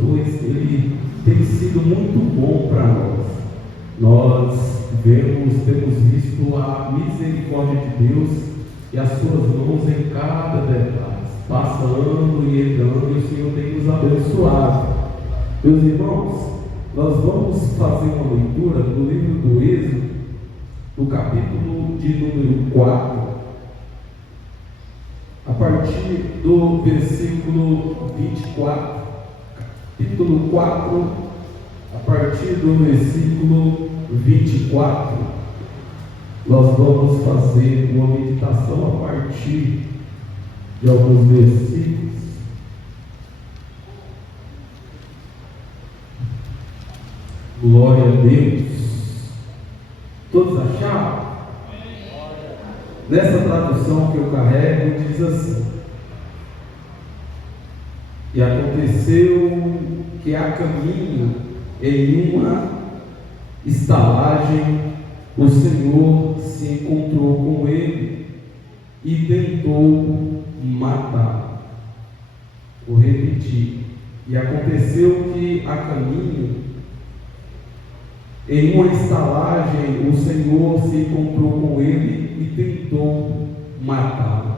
pois ele tem sido muito bom para nós. Nós temos visto a misericórdia de Deus e as suas mãos em cada detalhe, passando e entrando, e o Senhor tem nos abençoado. Meus irmãos, nós vamos fazer uma leitura do livro do Êxodo, do capítulo de número 4, a partir do versículo 24, capítulo 4, a partir do versículo 24, nós vamos fazer uma meditação a partir de alguns versículos. Glória a Deus. Todos acharam? Nessa tradução que eu carrego, diz assim: e aconteceu que a caminho em uma estalagem o Senhor se encontrou com ele e tentou matá-lo. Vou repetir. E aconteceu que a caminho em uma estalagem o Senhor se encontrou com ele e tentou matá-lo.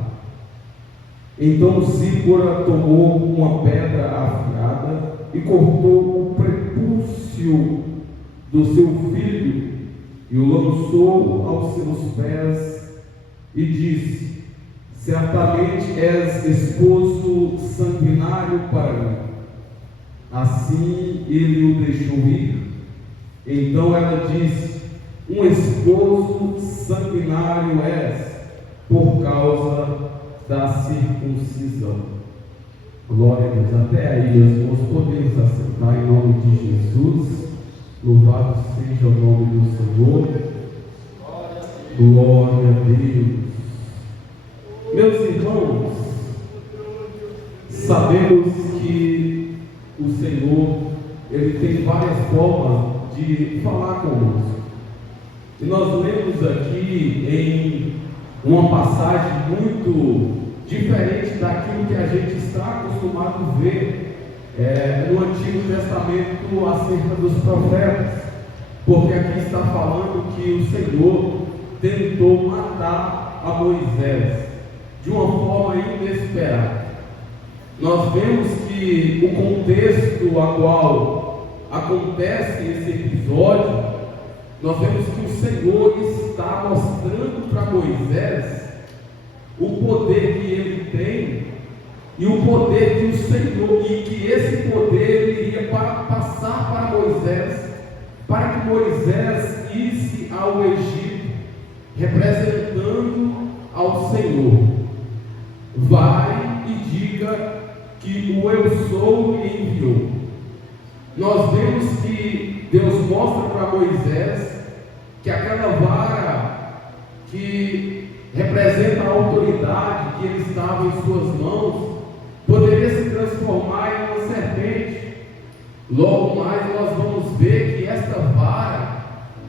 Então Zípora tomou uma pedra afiada e cortou o prepúcio do seu filho e o lançou aos seus pés e disse: certamente és esposo sanguinário para mim. Assim ele o deixou ir. Então ela disse: um esposo sanguinário és, por causa da circuncisão. Glória a Deus. Até aí, meus irmãos, podemos assentar em nome de Jesus. Louvado seja o nome do Senhor. Glória a Deus. Meus irmãos, sabemos que o Senhor, Ele tem várias formas de falar conosco. E nós lemos aqui em uma passagem muito diferente daquilo que a gente está acostumado a ver no Antigo Testamento acerca dos profetas, porque aqui está falando que o Senhor tentou matar a Moisés de uma forma inesperada. Nós vemos que o contexto a qual acontece esse episódio, nós vemos que o Senhor está mostrando para Moisés o poder que ele tem e o poder que o Senhor, e que esse poder ele iria passar para Moisés, para que Moisés isse ao Egito, representando ao Senhor. Vai e diga que o Eu Sou me enviou. Nós vemos que Deus mostra para Moisés que aquela vara que representa a autoridade que ele estava em suas mãos poderia se transformar em uma serpente. Logo mais nós vamos ver que esta vara,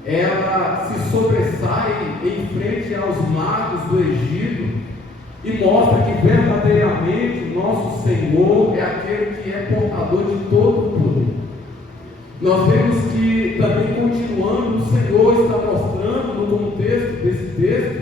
ela se sobressai em frente aos magos do Egito e mostra que verdadeiramente o nosso Senhor é aquele que é portador de todo o poder. Nós vemos que também, continuando, o Senhor está mostrando no contexto desse texto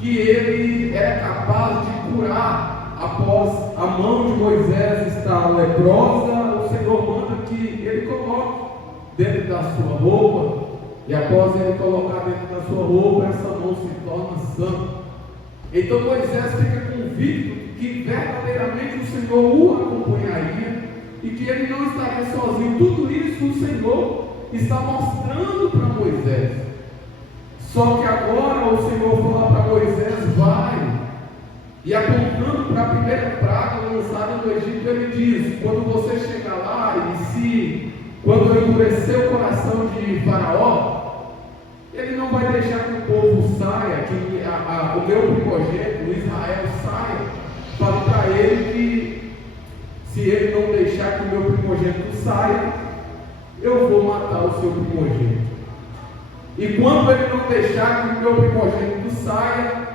que ele era capaz de curar. Após a mão de Moisés estar leprosa, o Senhor manda que ele coloque dentro da sua roupa, e após ele colocar dentro da sua roupa, essa mão se torna sã. Então Moisés fica convicto que verdadeiramente o Senhor o acompanharia e que ele não estaria sozinho. Tudo isso o Senhor está mostrando para Moisés. Só que agora o Senhor fala para Moisés: vai. E apontando para a primeira praga lançada no Egito, ele diz: quando você chegar lá, quando endurecer o coração de Faraó, ele não vai deixar que o povo saia, que o meu primogênito, Israel, saia. Fala para ele que se ele não deixar que o meu primogênito saia, eu vou matar o seu primogênito. E quando ele não deixar que o meu primogênito saia,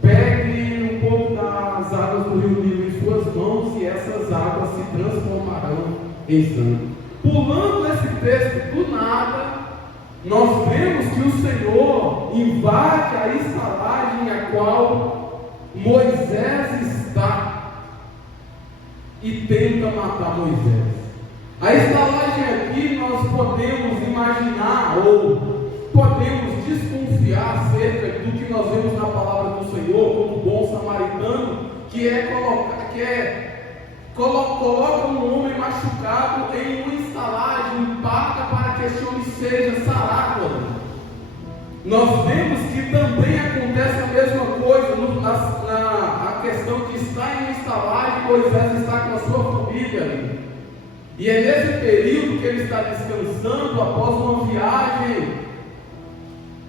pegue um pouco das águas do rio Nilo em suas mãos, e essas águas se transformarão em sangue. Pulando esse texto do nada, nós vemos que o Senhor invade a estalagem a qual Moisés está e tenta matar Moisés. A estalagem aqui nós podemos imaginar ou podemos desconfiar acerca do que nós vemos na palavra do Senhor como bom samaritano, que coloca um homem machucado em uma estalagem, paga para que esse homem seja sarado. Nós vemos que também acontece a mesma coisa na questão de estar em uma estalagem. Moisés está com a sua família ali. E é nesse período que ele está descansando após uma viagem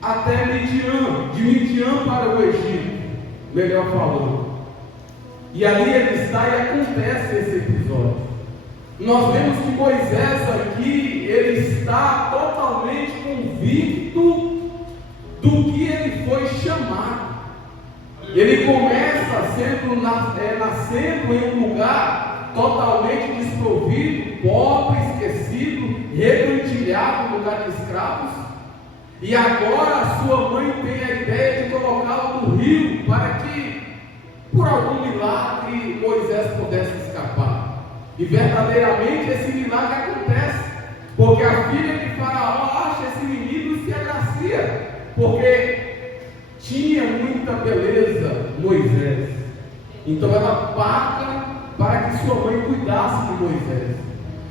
até Midian, de Midian para o Egito, melhor falando. E ali ele está e acontece esse episódio. Nós vemos que Moisés aqui, ele está totalmente convicto do que ele foi chamado. Ele começa nascendo em um lugar totalmente desprovido, pobre, esquecido, recantilhado no lugar de escravos. E agora a sua mãe tem a ideia de colocá-lo no rio para que, por algum milagre, Moisés pudesse escapar. E verdadeiramente esse milagre acontece, porque a filha de Faraó acha esse menino e se agracia, porque tinha muita beleza Moisés. Então ela paga para que sua mãe cuidasse de Moisés.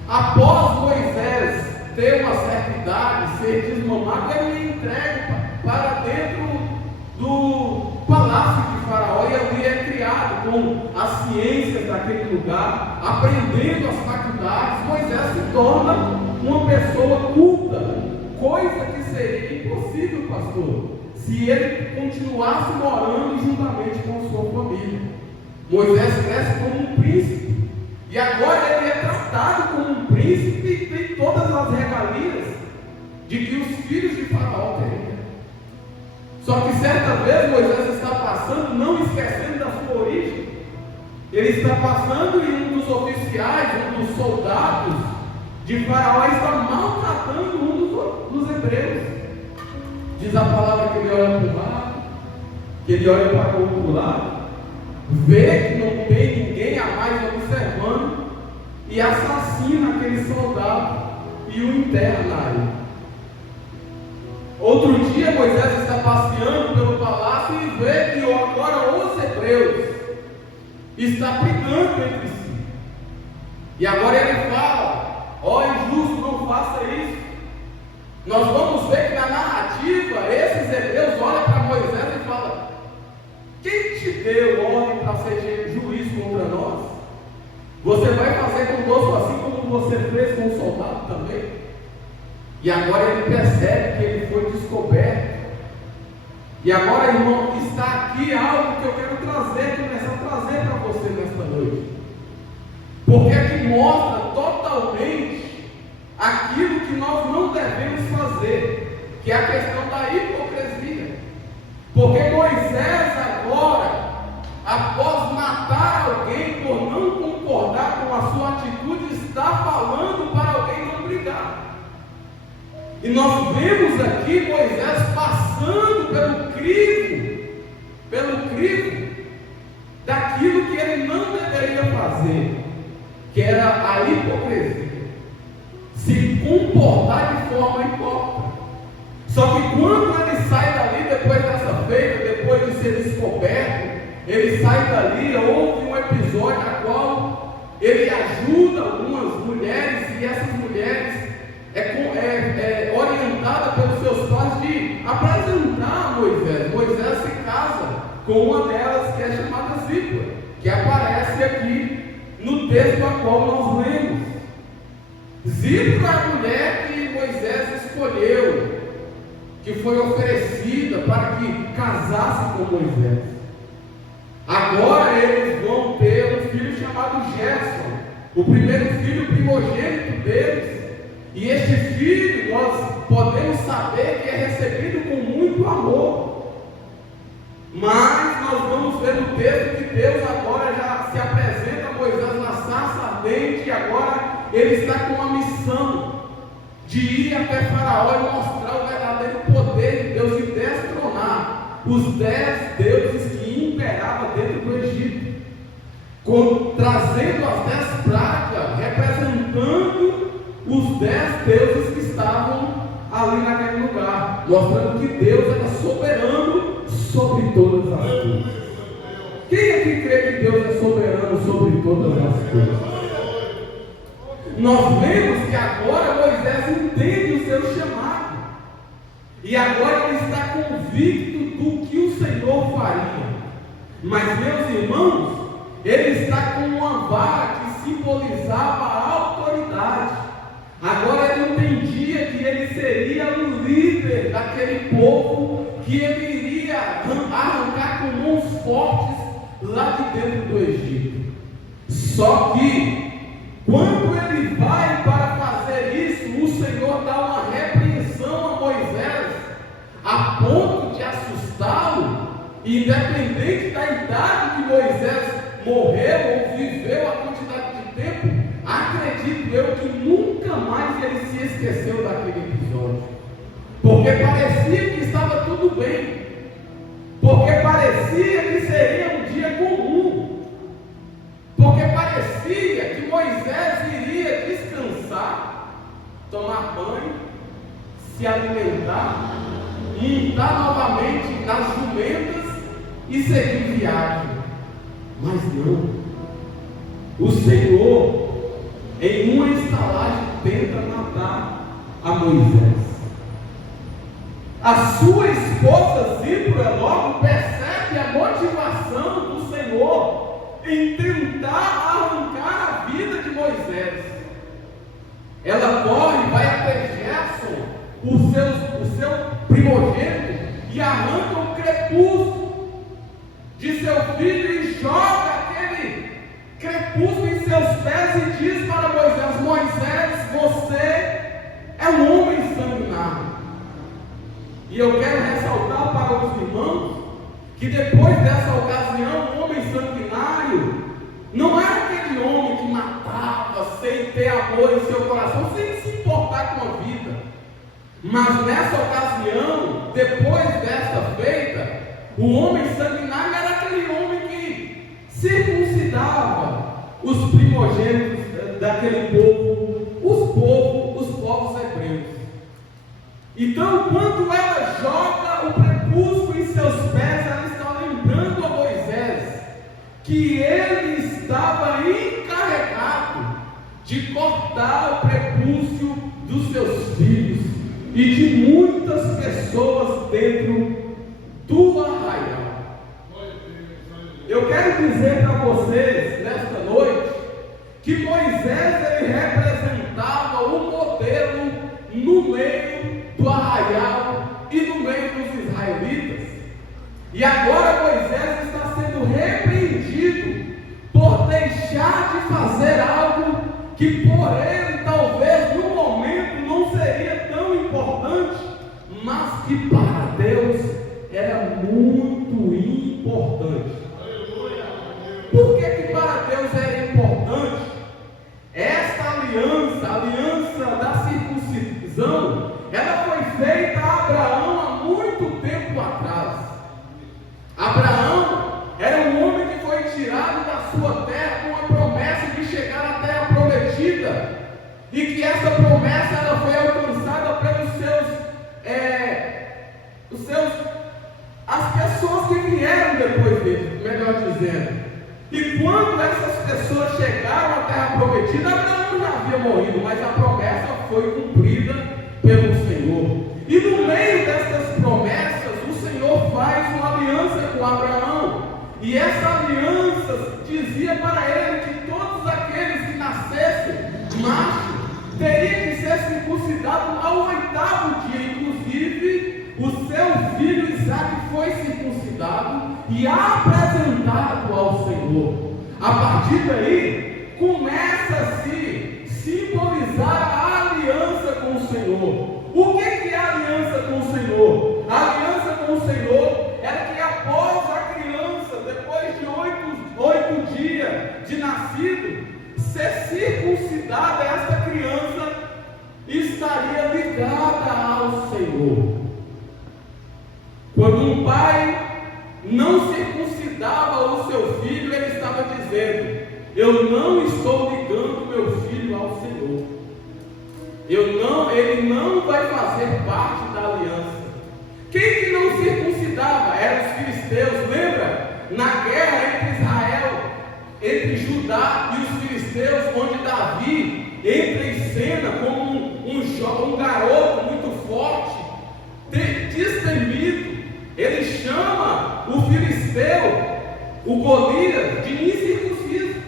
Após Moisés ter uma certa idade, ser desmamado, ele é entregue para dentro do palácio de Faraó, e ali é criado com as ciências daquele lugar, aprendendo as faculdades. Moisés se torna uma pessoa culta, coisa que seria impossível, pastor, se ele continuasse morando juntamente com sua família. Moisés cresce como um príncipe, e agora ele é tratado como um príncipe e tem todas as regalias de que os filhos de Faraó têm. Só que certa vez Moisés está passando, não esquecendo da sua origem. Ele está passando e um dos oficiais, um dos soldados de Faraó está maltratando um dos hebreus. Diz a palavra que ele olha para o lado, que ele olha para o outro lado, vê que não tem ninguém a mais observando e assassina aquele soldado e o enterra na área. Outro dia Moisés está passeando pelo palácio e vê que agora os hebreus estão brigando entre si. E agora ele fala: ó injusto, não faça isso. Nós vamos ver que na narrativa esses hebreus olham para Moisés e falam: quem te deu ordem para ser juiz contra nós? Você vai fazer conosco assim como você fez com o soldado também? E agora ele percebe que ele foi descoberto. E agora, irmão, está aqui algo que eu quero começar a trazer para você nesta noite. Porque aqui mostra totalmente aquilo que nós não devemos fazer, que é a questão da hipocrisia. Porque Moisés agora, após matar alguém por não concordar com a sua atitude, está falando para alguém não brigar. E nós vemos aqui Moisés passando pelo crivo daquilo que ele não deveria fazer, que era a hipocrisia, se comportar de forma hipócrita. Só que quando ele sai dali, depois dessa feita, depois de ser descoberto, ele sai dali, houve um episódio na qual ele ajuda algumas mulheres, e essas mulheres é orientada pelos seus pais de apresentar Moisés. Moisés se casa com uma delas, que é chamada Zípora, que aparece aqui no texto a qual nós lemos. Zípora é a mulher que Moisés escolheu, que foi oferecida para que casasse com Moisés. Agora eles vão ter um filho chamado Gerson, o primeiro filho primogênito deles. E este filho nós podemos saber que é recebido com muito amor. Mas nós vamos ver no texto que Deus agora já se apresenta a Moisés na sarça ardente, e agora ele está com uma missão de ir até Faraó e mostrar o verdadeiro poder de Deus e destronar os 10 deuses que imperavam dentro do Egito, trazendo as 10 pragas, representando os 10 deuses que estavam ali naquele lugar, mostrando que Deus era soberano sobre todas as coisas. Quem é que crê que Deus é soberano sobre todas as coisas? Nós vemos que agora Moisés entende o seu chamado, e agora ele está convicto do que o Senhor faria. Mas, meus irmãos, ele está com uma vara que simbolizava a autoridade. Agora ele entendia que ele seria o líder daquele povo, que ele iria arrancar com mãos fortes lá de dentro do Egito. Só que quando ele vai para fazer isso, o Senhor dá uma repreensão a Moisés, a ponto de assustá-lo, independente da idade que Moisés morreu ou viveu a quantidade de tempo. Acredito eu que nunca mais ele se esqueceu daquele episódio, porque parecia que estava tudo bem, porque parecia que seria um dia comum, porque parecia que Moisés iria descansar, tomar banho, se alimentar, montar novamente nas jumentas e seguir viagem. Mas não, o Senhor, em uma estalagem, tenta matar a Moisés. A sua esposa Zípora logo percebe a motivação do Senhor em tentar arrancar a vida de Moisés. Ela corre, vai até Gerson, o seu primogênito, e arranca o crepúsculo de seu filho e joga aquele crepúsculo em seus pés e diz para Moisés: Moisés, você é um homem sanguinário. E eu quero ressaltar para os irmãos que depois dessa ocasião, o homem sanguinário não era aquele homem que matava sem ter amor em seu coração, sem se importar com a vida. Mas nessa ocasião, depois dessa feita, o homem sanguinário era aquele homem que circuncidava os primogênitos daquele povo, os povos hebreus. Então, quando ela joga o crepúsculo em seus pés, ela está lembrando a Moisés que ele estava encarregado de cortar o prepúcio dos seus filhos e de muitas pessoas dentro do arraial. Eu quero dizer para vocês nesta noite que Moisés ele representava o modelo no meio do arraial e no meio dos israelitas. E agora Moisés está sendo repreendido por deixar de fazer algo que por ele talvez no momento não seria tão importante, mas que para Deus era muito importante. Por que para Deus era importante? Esta aliança, a aliança da circuncisão, ela foi feita a Abraão há muito tempo atrás. Abraão era um homem que foi tirado da sua terra com a promessa de chegar à terra prometida, e que essa promessa ela foi alcançada pelos as pessoas que vieram depois dele, melhor dizendo. E quando essas pessoas chegaram à terra prometida, Abraão já havia morrido, mas a promessa foi cumprida pelo Senhor. E no meio dessas promessas, o Senhor faz uma aliança com Abraão. E essa aliança dizia para ele que todos aqueles que nascessem macho teriam que ser circuncidados ao 8º dia. Inclusive, o seu filho Isaque foi circuncidado e apresentado ao Senhor. A partir daí, começa a se simbolizar a aliança com o Senhor. O que é a aliança com o Senhor? A aliança com o Senhor era que após a criança, depois de 8 dias de nascido, ser circuncidada, esta criança estaria ligada ao Senhor. Quando um pai não circuncidava o seu filho, ele estava dizendo: eu não estou ligando meu filho ao Senhor. Ele não vai fazer parte da aliança. Quem que não circuncidava? Eram os filisteus. Lembra? Na guerra entre Israel, entre Judá e os filisteus, onde Davi entra em cena como um garoto muito forte, destemido. Ele chama o filisteu, o Golias, de incircunciso,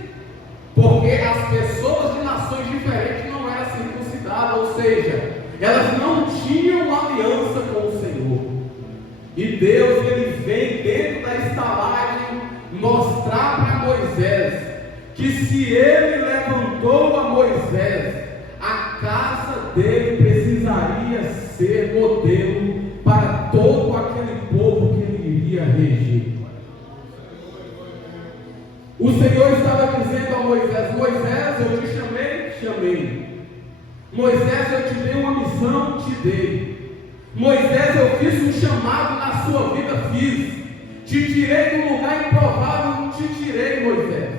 porque as pessoas de nações diferentes não eram circuncidadas, ou seja, elas não tinham aliança com o Senhor. E Deus, ele vem dentro da estalagem mostrar para Moisés que se ele levantou a Moisés, a casa dele precisaria ser modelo para todo aquele povo que ele iria reger. O Senhor estava dizendo a Moisés: Moisés, eu te chamei. Moisés, eu te dei uma missão, te dei. Moisés, eu fiz um chamado na sua vida, fiz. Te tirei do lugar improvável, te tirei, Moisés.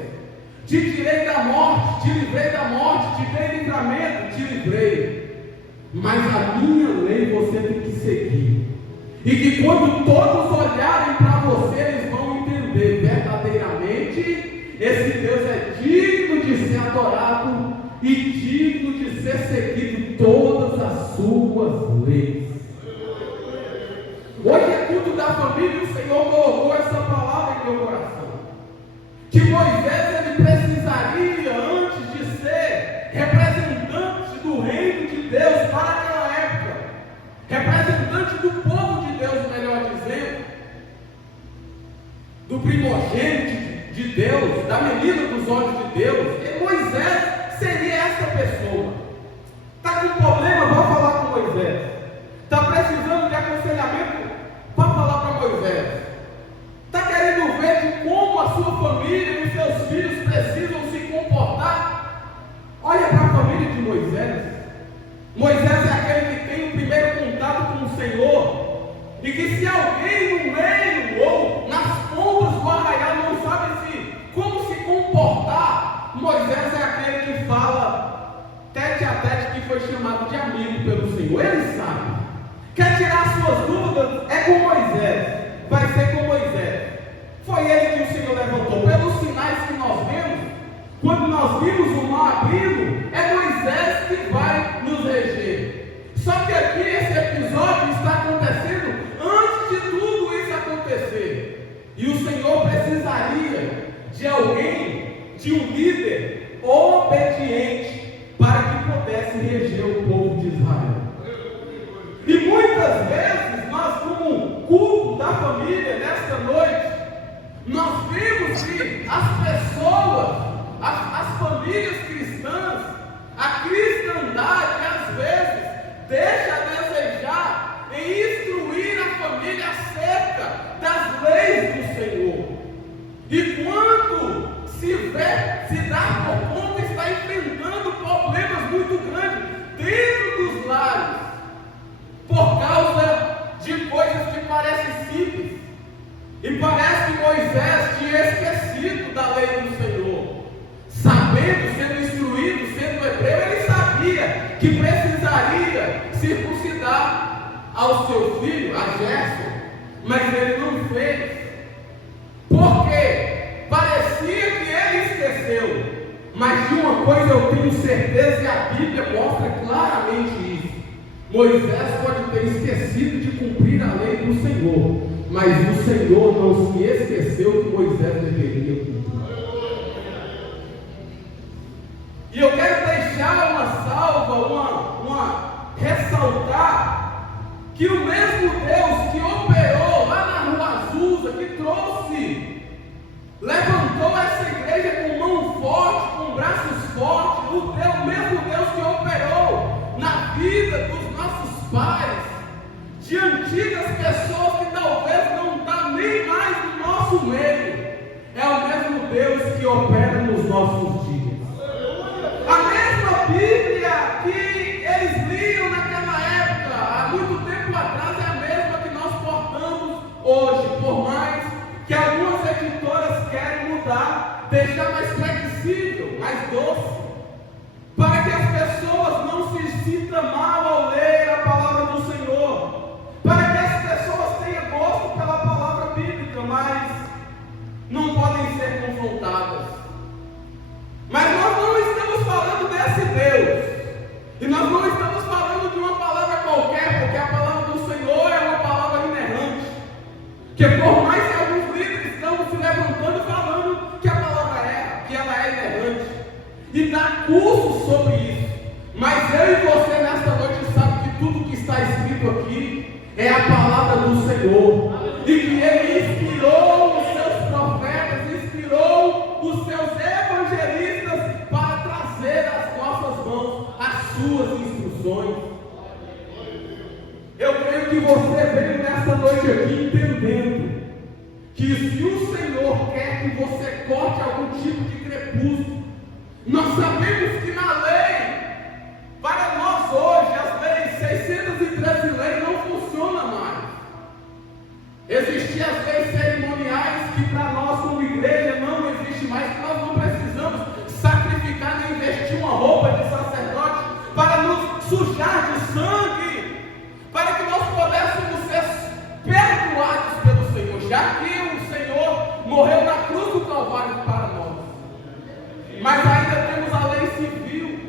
Te tirei da morte, te livrei da morte, te dei livramento, te livrei. Mas a minha lei você tem que seguir. E que quando todos olharem para você, eles vão entender verdadeiramente: esse Deus é digno de ser adorado e digno de ser seguido todas as suas leis. Hoje é culto da família e o Senhor colocou essa palavra em meu coração. Que Moisés, ele precisaria, antes de ser representante do reino de Deus para aquela época, representante do povo de Deus, melhor dizendo, do primogênito de Deus, da menina dos olhos de Deus, e Moisés seria essa pessoa. Está com problema? Vá falar com Moisés. Está precisando de aconselhamento? Vá falar para Moisés. Está querendo ver de como a sua família e os seus filhos precisam se comportar? Olha para a família de Moisés. Moisés é aquele que tem o primeiro contato com o Senhor, e que se alguém no meio ou nas pontas do arraial não sabe como se comportar, Moisés é aquele que fala tete a tete, que foi chamado de amigo pelo Senhor. Ele sabe. Quer tirar suas dúvidas? É com Moisés. Vai ser com Moisés. Foi ele que o Senhor levantou. Pelos sinais que nós vemos, quando nós vimos o mar abrindo, é Moisés que vai nos reger. Só que aqui esse episódio está acontecendo antes de tudo isso acontecer. E o Senhor precisaria de alguém, de um líder obediente, para que pudesse reger o povo de Israel. E muitas vezes nós, como culto da família, nesta noite, nós vemos que as pessoas, as famílias cristãs, a cristandade, às vezes, deixa a desejar em instruir a família acerca das leis do Senhor. E quando se dá por conta, está enfrentando problemas muito grandes dentro dos lares, por causa de coisas que parecem simples. E parece que Moisés tinha esquecido da lei do Senhor. Sabendo, sendo instruído, sendo hebreu, ele sabia que precisaria circuncidar ao seu filho, a Gerson, mas ele não fez. Por quê? Parecia que ele esqueceu. Mas de uma coisa eu tenho certeza, e a Bíblia mostra claramente isso: Moisés pode ter esquecido de cumprir a lei do Senhor, mas o Senhor não se esqueceu que Moisés deveria cumprir. E eu quero deixar uma salva, ressaltar que o mesmo Deus que operou lá na Rua Azusa, que levantou essa igreja com mão forte, com braços fortes, o mesmo Deus que operou na vida dos nossos pais, de antigas pessoas que talvez não estão nem mais no nosso meio, é o mesmo Deus que opera nos nossos dias. acessível, mais doce, para que as pessoas não se sintam mal ao ler a palavra do Senhor, para que as pessoas tenham gosto pela palavra bíblica, mas não podem ser confrontadas. Mas nós não estamos falando desse Deus, e nós não estamos falando de uma palavra qualquer, porque a palavra do Senhor é uma palavra inerrante, que por mais que alguns líderes estão se levantando falando que a palavra é, que ela é inerrante, e dá curso sobre isso, mas eu e você nesta noite sabe que tudo que está escrito aqui é a palavra do Senhor, e que Ele inspirou os seus profetas, inspirou os seus evangelistas para trazer às nossas mãos as suas instruções. Eu creio que você veio nessa noite aqui entendendo que se o Senhor quer que você corte algum tipo de crepúsculo, nós sabemos que na lei, para nós hoje, as leis 613 leis não funcionam mais. Existiam as leis cerimoniais que para nós como igreja não existe mais, que nós não precisamos sacrificar nem investir uma roupa de sacerdote para nos sujar de sangue, para que nós pudéssemos ser perdoados pelo Senhor, já que o Senhor morreu na cruz do Calvário para nós. Mas ainda temos a lei civil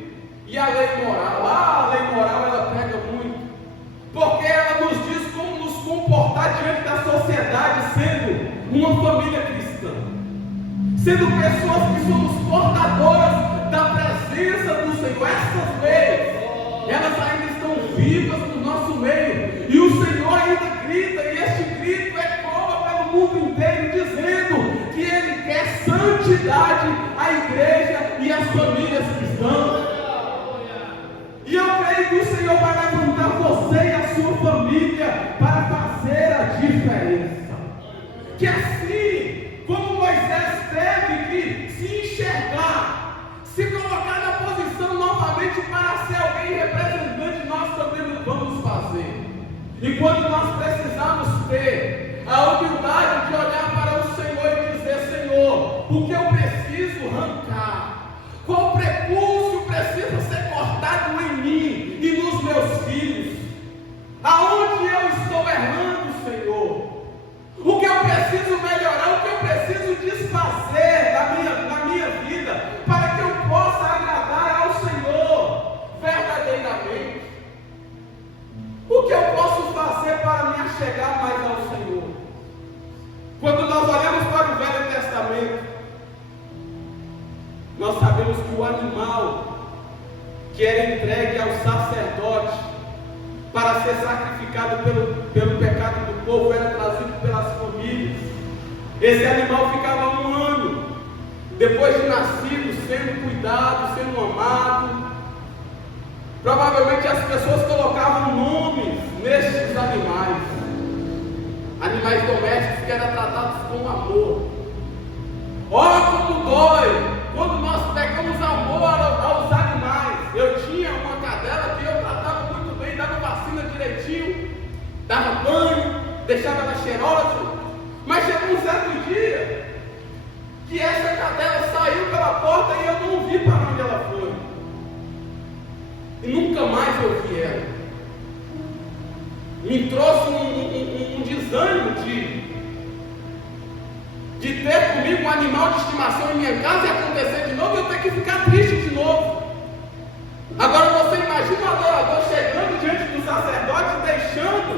e a lei moral. A lei moral ela pega muito, porque ela nos diz como nos comportar diante da sociedade, sendo uma família cristã, sendo pessoas que somos portadoras da presença do Senhor. Essas leis, elas ainda estão vivas no nosso meio, e o Senhor ainda grita, e este grito ecoa pelo mundo inteiro, dizendo que Ele quer santidade à igreja e às famílias cristãs. E eu creio que o Senhor vai levantar você e a sua família para fazer a diferença. Que assim como Moisés teve que se enxergar, se colocar na posição novamente para ser alguém representante, nós também vamos fazer. E quando nós precisamos ter a humildade de olhar para o Senhor e dizer: Senhor, o que eu preciso arrancar? Qual prepúcio precisa ser cortado em mim e nos meus filhos? Aonde eu estou errando, Senhor? O que eu preciso melhorar? O que eu preciso desfazer na minha vida para que eu possa agradar ao Senhor verdadeiramente? O que eu posso fazer para me achegar mais ao Senhor? Quando nós olhamos para o Velho Testamento, nós sabemos que o animal que era entregue ao sacerdote para ser sacrificado pelo pecado do povo era trazido pelas famílias. Esse animal ficava 1 ano depois de nascido, sendo cuidado, sendo amado. Provavelmente as pessoas colocavam nomes nestes animais, animais domésticos que eram tratados com amor. Olha como dói quando nós pegamos amor aos animais. Eu tinha uma cadela que eu tratava muito bem, dava vacina direitinho, dava banho, deixava ela cheirosa. Mas chegou um certo dia que essa cadela saiu pela porta e eu não vi para onde ela foi. E nunca mais eu vi ela. Me trouxe um desânimo de ter comigo um animal de estimação em minha casa e acontecer de novo e eu ter que ficar triste de novo. Agora você imagina o adorador chegando diante do sacerdote e deixando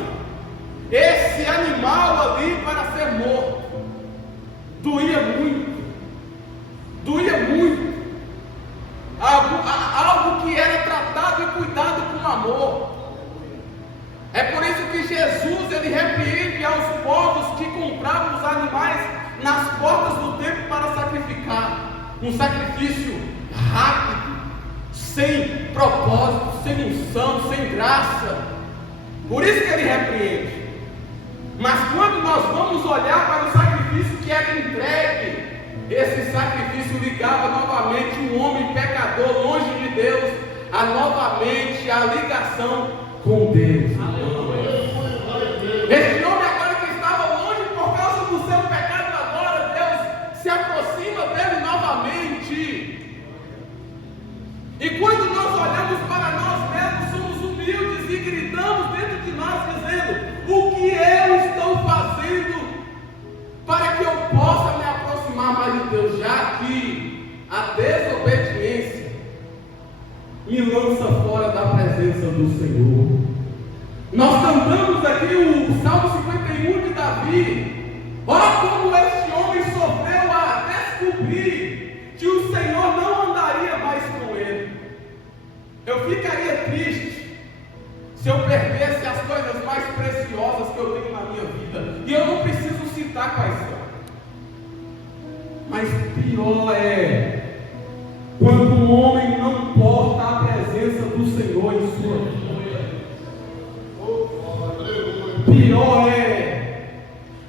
esse animal ali para ser morto. Doía muito. Doía muito. Algo que era tratado e cuidado com amor. É por isso que Jesus ele repreende aos povos que compravam os animais nas portas do templo para sacrificar. Um sacrifício rápido, sem propósito, sem unção, sem graça. Por isso que ele repreende. Mas quando nós vamos olhar para o sacrifício que era entregue, esse sacrifício ligava novamente um homem pecador longe de Deus a novamente a ligação com Deus. Esse homem agora que estava longe por causa do seu pecado, agora Deus se aproxima dele novamente me lança fora da presença do Senhor. Nós cantamos aqui o Salmo 51 de Davi. Olha como este homem sofreu a descobrir que o Senhor não andaria mais com ele. Eu ficaria triste se eu perdesse as coisas mais preciosas que eu tenho na minha vida. E eu não preciso citar quais são. Mas pior é quando um homem não porta a presença do Senhor em sua vida. Pior é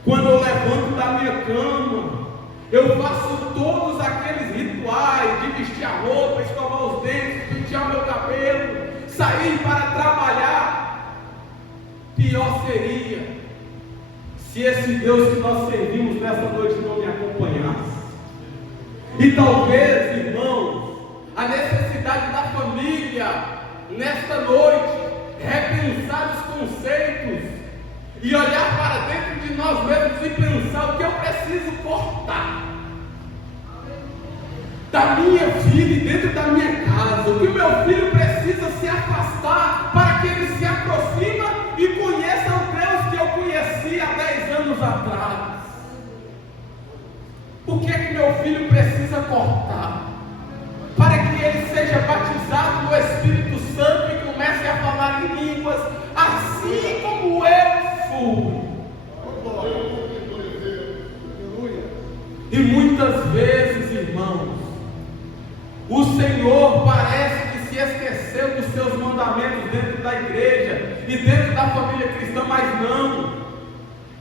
quando eu levanto da minha cama, eu faço todos aqueles rituais de vestir a roupa, escovar os dentes, pentear meu cabelo, sair para trabalhar. Pior seria se esse Deus que nós servimos nessa noite não me acompanhasse. E talvez, irmãos, a necessidade da família nesta noite repensar os conceitos e olhar para dentro de nós mesmos e pensar o que eu preciso cortar da minha vida e dentro da minha casa, o que o meu filho precisa se afastar para que ele se aproxime e conheça o Deus que eu conheci há 10 anos atrás. O que é que meu filho precisa cortar para que ele seja batizado no Espírito Santo e comece a falar em línguas assim como eu fui? E muitas vezes, irmãos, o Senhor parece que se esqueceu dos seus mandamentos dentro da igreja e dentro da família cristã, mas não.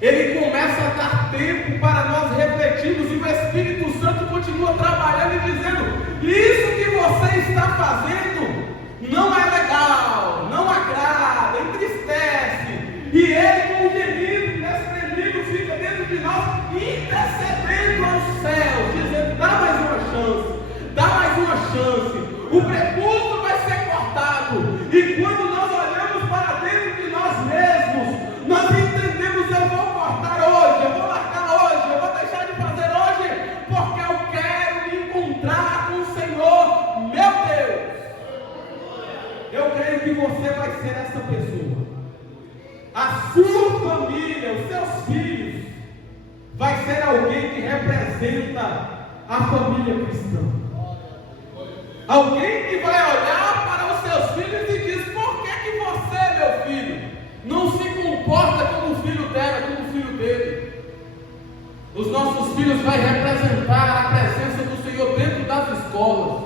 Ele começa a dar tempo para nós refletirmos e o Espírito Santo continua trabalhando e dizendo: isso que você está fazendo não é legal, não agrada, entristece. E ele, com o gemido, inexprimível, fica dentro de nós, intercedendo aos céus, dizendo: dá mais uma chance, dá mais uma chance. O prepúcio vai ser cortado. E quando nós olhamos para dentro de nós mesmos, nós entendemos: eu vou cortar hoje, eu vou largar hoje, eu vou deixar de fazer hoje, porque eu quero me encontrar com o Senhor, meu Deus. Eu creio que você vai ser essa pessoa. A sua família, os seus filhos, vai ser alguém que representa a família cristã. Alguém que vai olhar para os seus filhos e diz: por que você, meu filho, não se comporta como o filho dela, como o filho dele? Os nossos filhos vão representar a presença do Senhor dentro das escolas.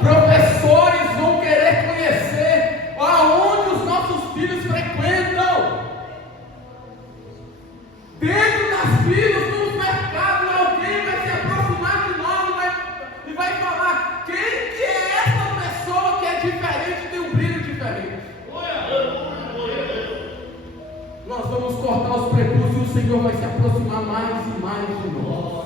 Professores vão querer conhecer aonde os nossos filhos frequentam. Dentro das filas, nos mercados, alguém vai se aproximar de nós e vai falar: quem que é essa pessoa que é diferente, tem um brilho diferente? Nós vamos cortar os prepúcios e o Senhor vai se aproximar mais e mais de nós.